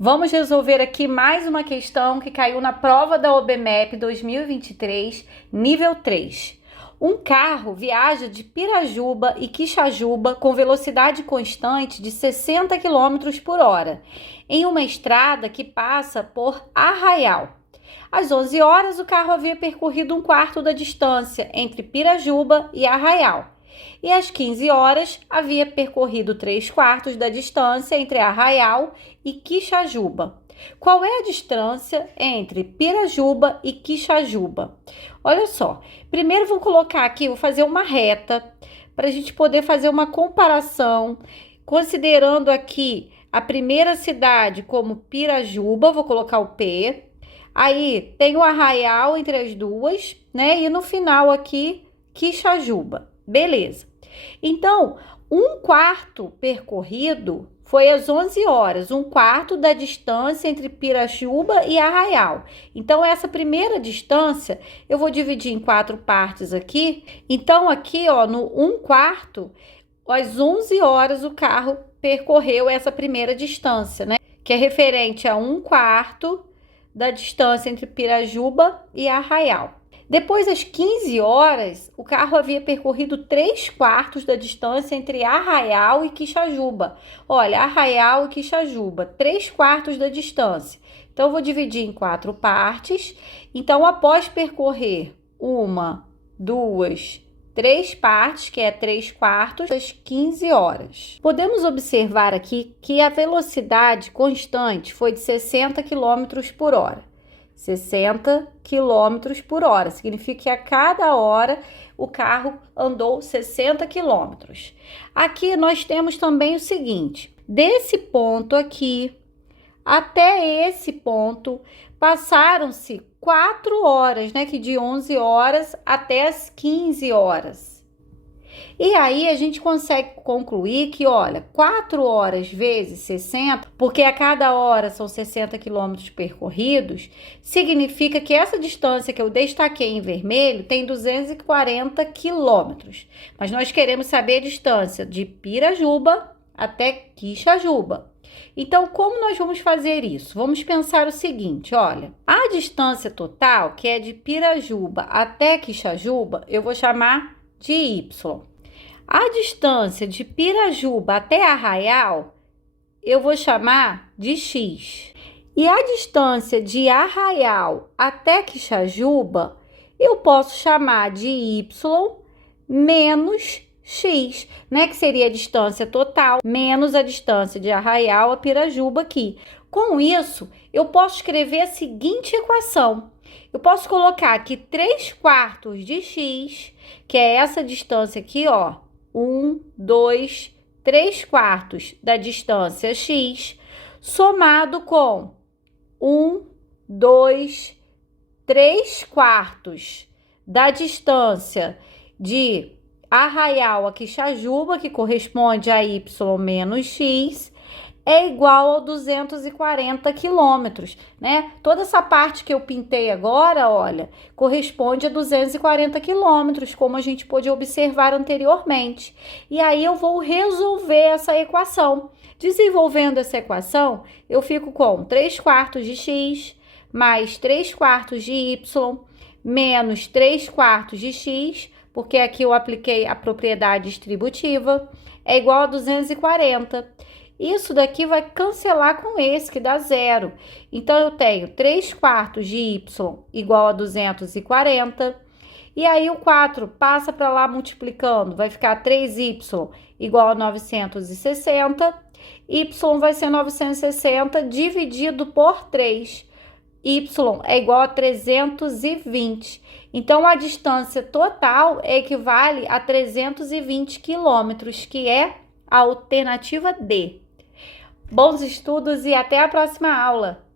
Vamos resolver aqui mais uma questão que caiu na prova da OBMEP 2023, nível 3. Um carro viaja de Pirajuba e Quixajuba com velocidade constante de 60 km por hora, em uma estrada que passa por Arraial. Às 11 horas, o carro havia percorrido um quarto da distância entre Pirajuba e Arraial. E às 15 horas, havia percorrido 3/4 da distância entre Arraial e Quixajuba. Qual é a distância entre Pirajuba e Quixajuba? Olha só, primeiro vou colocar aqui, vou fazer uma reta para a gente poder fazer uma comparação, considerando aqui a primeira cidade como Pirajuba, vou colocar o P. Aí tem o Arraial entre as duas, né? E no final aqui, Quixajuba. Beleza. Então, um quarto percorrido foi às 11 horas, um quarto da distância entre Pirajuba e Arraial. Então, essa primeira distância eu vou dividir em 4 partes aqui. Então, aqui, ó, no 1/4, às 11 horas o carro percorreu essa primeira distância, né? Que é referente a 1/4 da distância entre Pirajuba e Arraial. Depois, às 15 horas, o carro havia percorrido 3/4 da distância entre Arraial e Quixajuba. Olha, Arraial e Quixajuba, 3/4 da distância. Então, eu vou dividir em 4 partes. Então, após percorrer 1, 2, 3 partes, que é 3/4 das 15 horas. Podemos observar aqui que a velocidade constante foi de 60 km por hora. 60 km por hora, significa que a cada hora o carro andou 60 km. Aqui nós temos também o seguinte, desse ponto aqui até esse ponto passaram-se 4 horas, né? Que de 11 horas até as 15 horas. E aí a gente consegue concluir que, olha, 4 horas vezes 60, porque a cada hora são 60 quilômetros percorridos, significa que essa distância que eu destaquei em vermelho tem 240 quilômetros. Mas nós queremos saber a distância de Pirajuba até Quixajuba. Então, como nós vamos fazer isso? Vamos pensar o seguinte, olha, a distância total, que é de Pirajuba até Quixajuba, eu vou chamar de Y. A distância de Pirajuba até Arraial, eu vou chamar de X. E a distância de Arraial até Quixajuba, eu posso chamar de Y menos X, né? Que seria a distância total menos a distância de Arraial a Pirajuba aqui. Com isso, eu posso escrever a seguinte equação. Eu posso colocar aqui 3/4 de X, que é essa distância aqui, ó. 1, 2, 3/4 da distância X, somado com 1, 2, 3/4 da distância de Arraial a Quixajuba, que corresponde a Y menos X, é igual a 240 quilômetros, né? Toda essa parte que eu pintei agora, olha, corresponde a 240 quilômetros, como a gente pôde observar anteriormente. E aí eu vou resolver essa equação. Desenvolvendo essa equação, eu fico com 3/4 de X mais 3/4 de Y menos 3/4 de X, porque aqui eu apliquei a propriedade distributiva, é igual a 240. Isso daqui vai cancelar com esse, que dá 0. Então, eu tenho 3/4 de Y igual a 240. E aí, o 4 passa para lá multiplicando. Vai ficar 3Y igual a 960. Y vai ser 960 dividido por 3. Y é igual a 320. Então, a distância total equivale a 320 quilômetros, que é a alternativa D. Bons estudos e até a próxima aula!